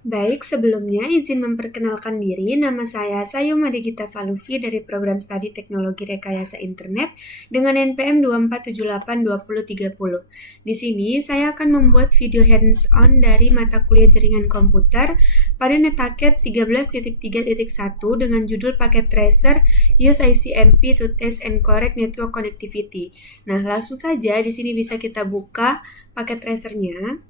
Baik, sebelumnya izin memperkenalkan diri. Nama saya Sayuma Digita Valuvi dari Program Studi Teknologi Rekayasa Internet dengan NPM 24782030. Di sini saya akan membuat video hands-on dari mata kuliah jaringan komputer pada Netaket 13.3.1 dengan judul paket tracer Use ICMP to Test and Correct Network Connectivity. Nah, langsung saja di sini bisa kita buka paket tracernya.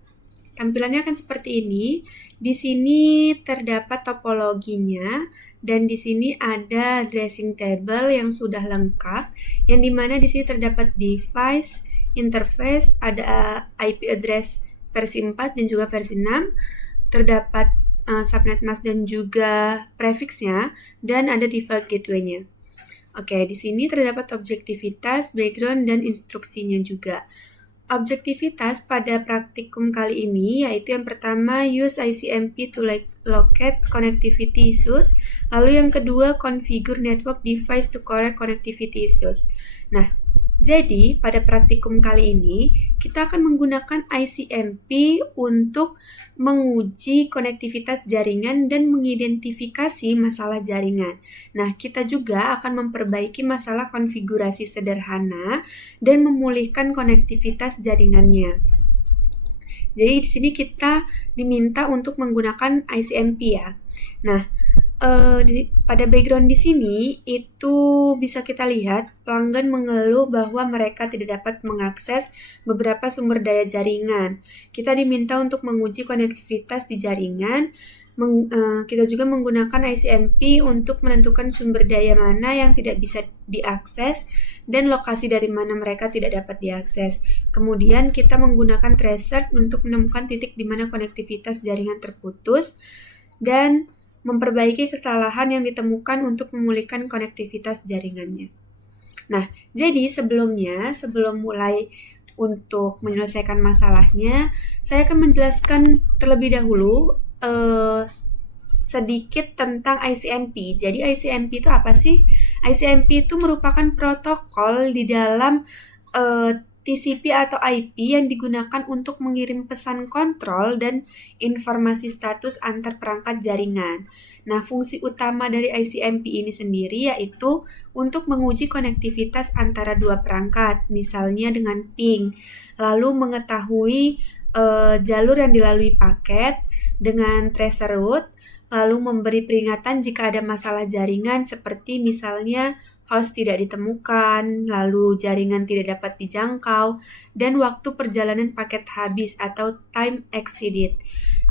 Tampilannya akan seperti ini. Di sini terdapat topologinya dan di sini ada addressing table yang sudah lengkap, yang dimana di sini terdapat device, interface, ada IP address versi 4 dan juga versi 6, terdapat subnet mask dan juga prefixnya, dan ada default gateway-nya. Oke, di sini terdapat objektivitas, background, dan instruksinya juga. Objektivitas pada praktikum kali ini yaitu yang pertama use ICMP to locate connectivity issues, lalu yang kedua configure network device to correct connectivity issues. Nah, jadi pada praktikum kali ini kita akan menggunakan ICMP untuk menguji konektivitas jaringan dan mengidentifikasi masalah jaringan. Nah, kita juga akan memperbaiki masalah konfigurasi sederhana dan memulihkan konektivitas jaringannya. Jadi di sini kita diminta untuk menggunakan ICMP ya. Nah, pada background di sini itu bisa kita lihat pelanggan mengeluh bahwa mereka tidak dapat mengakses beberapa sumber daya jaringan. Kita diminta untuk menguji konektivitas di jaringan. Kita juga menggunakan ICMP untuk menentukan sumber daya mana yang tidak bisa diakses dan lokasi dari mana mereka tidak dapat diakses. Kemudian kita menggunakan tracer untuk menemukan titik di mana konektivitas jaringan terputus dan memperbaiki kesalahan yang ditemukan untuk memulihkan konektivitas jaringannya. Nah, jadi sebelum mulai untuk menyelesaikan masalahnya, saya akan menjelaskan terlebih dahulu sedikit tentang ICMP. Jadi ICMP itu apa sih? ICMP itu merupakan protokol di dalam TCP atau IP yang digunakan untuk mengirim pesan kontrol dan informasi status antar perangkat jaringan. Nah, fungsi utama dari ICMP ini sendiri yaitu untuk menguji konektivitas antara dua perangkat, misalnya dengan ping, lalu mengetahui jalur yang dilalui paket dengan tracer route, lalu memberi peringatan jika ada masalah jaringan seperti misalnya host tidak ditemukan, lalu jaringan tidak dapat dijangkau, dan waktu perjalanan paket habis atau time exceeded.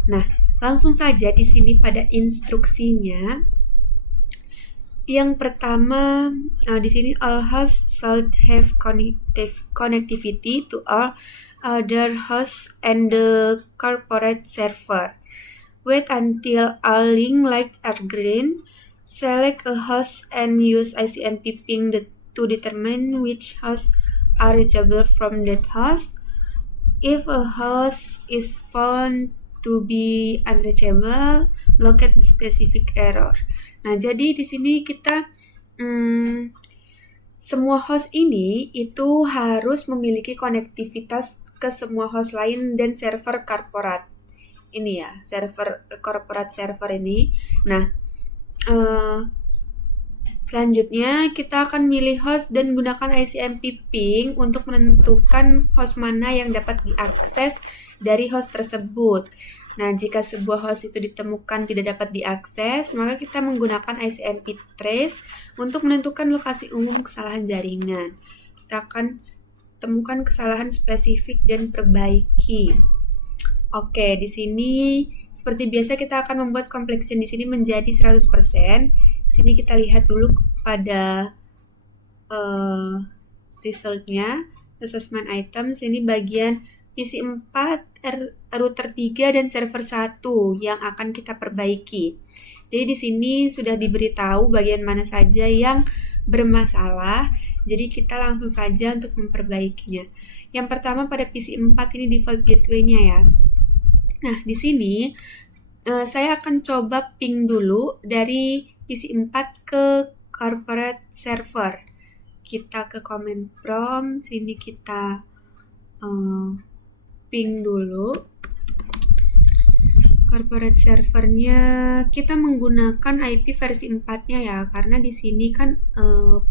Nah, langsung saja di sini pada instruksinya. Yang pertama, di sini all hosts should have connectivity to all other hosts and the corporate server. Wait until all link lights are green. Select a host and use ICMP ping to determine which hosts are reachable from that host. If a host is found to be unreachable, locate the specific error. Nah, jadi di sini kita semua host ini itu harus memiliki konektivitas ke semua host lain dan server korporat. Ini ya, server corporate server ini. Nah, selanjutnya kita akan milih host dan gunakan ICMP ping untuk menentukan host mana yang dapat diakses dari host tersebut. Nah, jika sebuah host itu ditemukan tidak dapat diakses, maka kita menggunakan ICMP trace untuk menentukan lokasi umum kesalahan jaringan. Kita akan temukan kesalahan spesifik dan perbaiki. Oke, di sini seperti biasa kita akan membuat completion di sini menjadi 100%. Di sini kita lihat dulu pada resultnya, assessment items. Ini bagian PC 4, router 3 dan server 1 yang akan kita perbaiki. Jadi di sini sudah diberitahu bagian mana saja yang bermasalah. Jadi kita langsung saja untuk memperbaikinya. Yang pertama pada PC 4 ini default gateway-nya ya. Nah, di sini saya akan coba ping dulu dari PC 4 ke corporate server. Kita ke command prompt, sini kita ping dulu. corporate servernya kita menggunakan IP versi 4-nya ya, karena di sini kan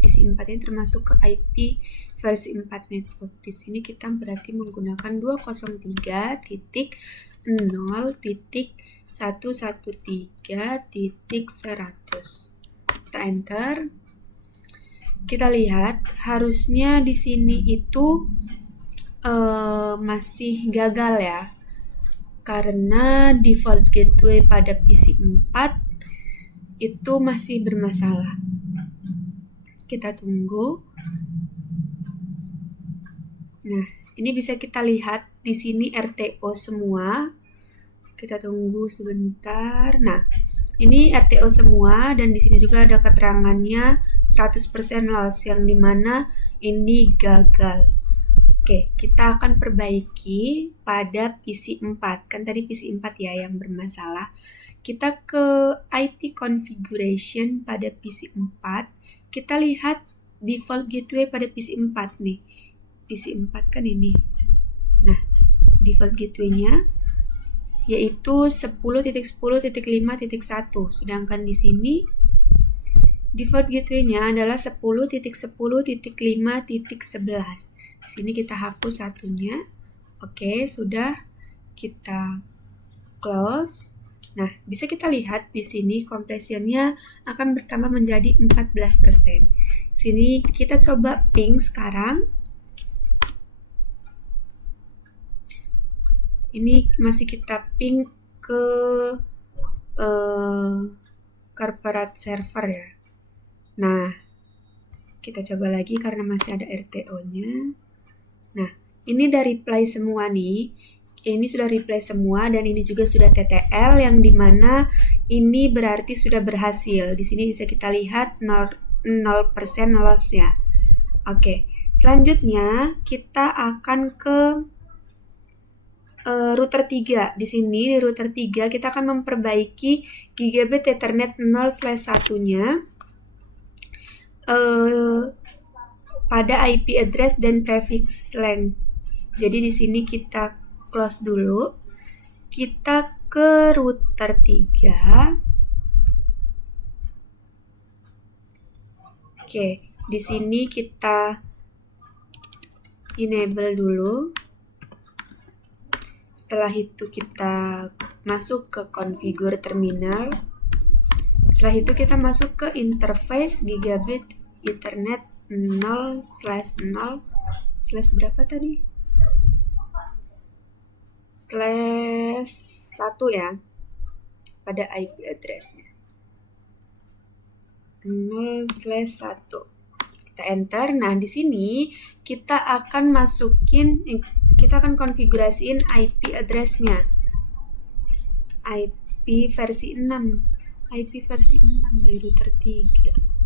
PC 4-nya termasuk ke IP versi 4 network. Di sini kita berarti menggunakan 203.113.100. Kita enter. Kita lihat harusnya di sini itu masih gagal ya, karena default gateway pada PC 4 itu masih bermasalah. Kita tunggu. Nah, ini bisa kita lihat di sini RTO semua. Kita tunggu sebentar. Nah, ini RTO semua dan di sini juga ada keterangannya 100% loss, yang dimana ini gagal. Oke, kita akan perbaiki pada PC 4. Kan tadi PC 4 ya yang bermasalah. Kita ke IP configuration pada PC 4. Kita lihat default gateway pada PC 4 nih. PC 4 kan ini. Nah, default gateway-nya yaitu 10.10.5.1. Sedangkan di sini default gateway-nya adalah 10.10.5.11. Sini kita hapus satunya. Oke, sudah kita close. Nah, bisa kita lihat di sini completion-nya akan bertambah menjadi 14%. Sini kita coba ping sekarang. Ini masih kita ping ke corporate server ya. Nah, kita coba lagi karena masih ada RTO-nya. Nah, ini udah reply semua nih. Ini sudah reply semua dan ini juga sudah TTL, yang dimana ini berarti sudah berhasil. Di sini bisa kita lihat 0% loss ya. Oke, selanjutnya kita akan ke router 3. Di sini di router 3 kita akan memperbaiki gigabit Ethernet 0/1-nya pada IP address dan prefix length. Jadi di sini kita close dulu. Kita ke router 3. Oke, di sini kita enable dulu. Setelah itu kita masuk ke configure terminal. Setelah itu kita masuk ke interface gigabit Ethernet 0/0/ berapa tadi? /1 ya, pada IP address-nya 0/1. Kita enter. Nah, di sini kita akan konfigurasiin IP address-nya. IP versi 6 di router 3.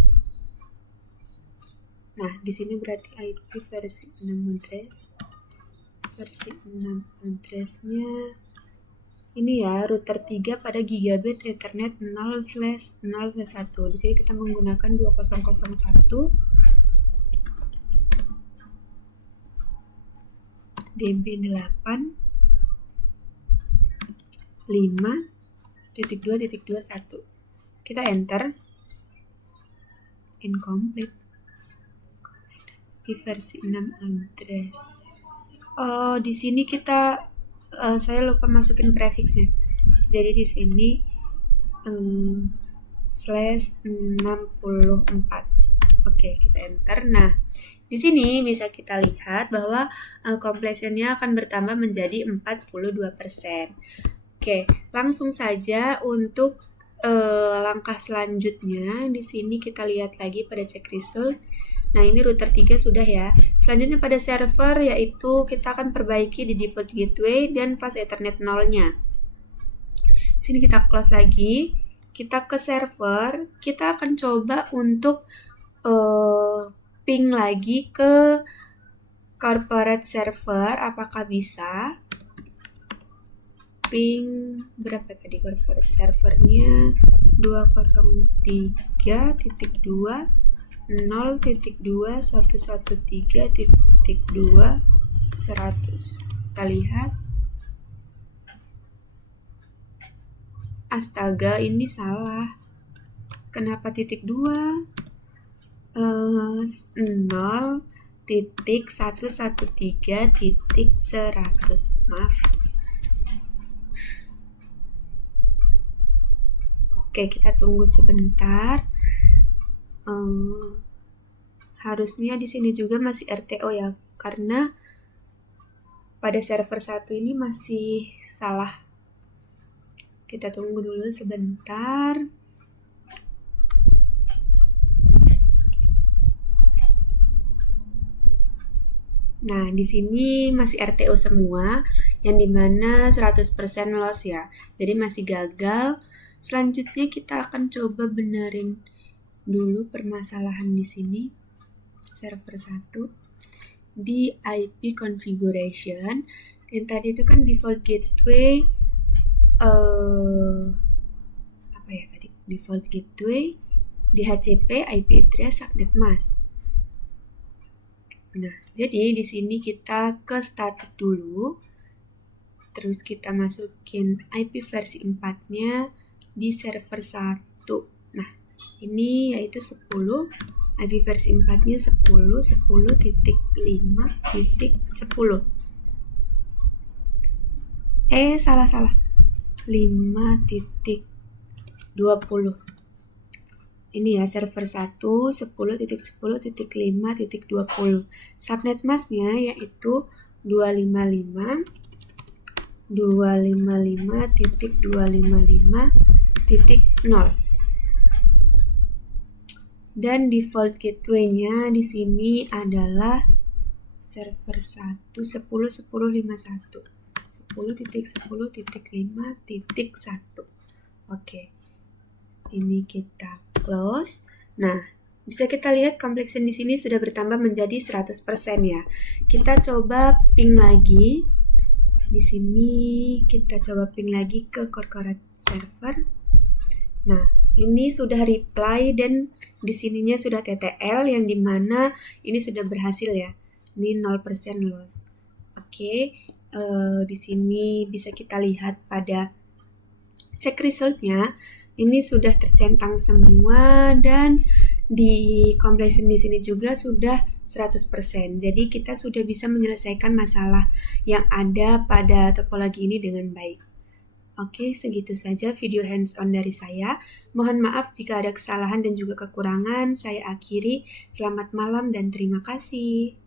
Nah, di sini berarti IP versi 6 address. Versi 6 address-nya ini ya, router 3 pada gigabit Ethernet 0/0/1. Di sini kita menggunakan 2001 DB8 5.2.21. Kita enter. Incomplete. Di versi 6 address. Oh, di sini saya lupa masukin prefixnya. Jadi di sini /64. Oke, kita enter. Nah, di sini bisa kita lihat bahwa completion-nya akan bertambah menjadi 42%. Oke, langsung saja untuk langkah selanjutnya. Di sini kita lihat lagi pada check result. Nah, ini router 3 sudah ya. Selanjutnya pada server, yaitu kita akan perbaiki di default gateway dan fast Ethernet 0-nya. Sini kita close lagi. Kita ke server. Kita akan coba untuk ping lagi ke corporate server. Apakah bisa? Ping berapa tadi corporate servernya? 203.2 0.2.113.2 100. Kita lihat. Astaga, ini salah. Kenapa titik 2? 0.113.100. Maaf. Oke, kita tunggu sebentar. Harusnya di sini juga masih RTO ya, karena pada server 1 ini masih salah. Kita tunggu dulu sebentar. Nah, di sini masih RTO semua, yang dimana 100% loss ya. Jadi masih gagal. Selanjutnya kita akan coba benerin dulu permasalahan di sini. Server 1 di IP configuration. Yang tadi itu kan default gateway default gateway DHCP IP address subnet mask. Nah, jadi di sini kita ke static dulu. Terus kita masukin IP versi 4-nya di server 1. Nah, ini yaitu 10. IP versi 4-nya 10.10.5.10. Salah. 5.20. Ini ya server 1 10.10.5.20. Subnet masknya yaitu 255.255.255.0. Dan default gateway-nya di sini adalah server 1 10.10.51. 10.10.5.1. Oke. Ini kita close. Nah, bisa kita lihat completion di sini sudah bertambah menjadi 100% ya. Kita coba ping lagi. Di sini kita coba ping lagi ke corporate server. Nah, ini sudah reply dan di sininya sudah TTL yang dimana ini sudah berhasil ya. Ini 0% loss. Oke, di sini bisa kita lihat pada cek resultnya. Ini sudah tercentang semua dan di completion di sini juga sudah 100%. Jadi kita sudah bisa menyelesaikan masalah yang ada pada topologi ini dengan baik. Oke, segitu saja video hands-on dari saya. Mohon maaf jika ada kesalahan dan juga kekurangan. Saya akhiri. Selamat malam dan terima kasih.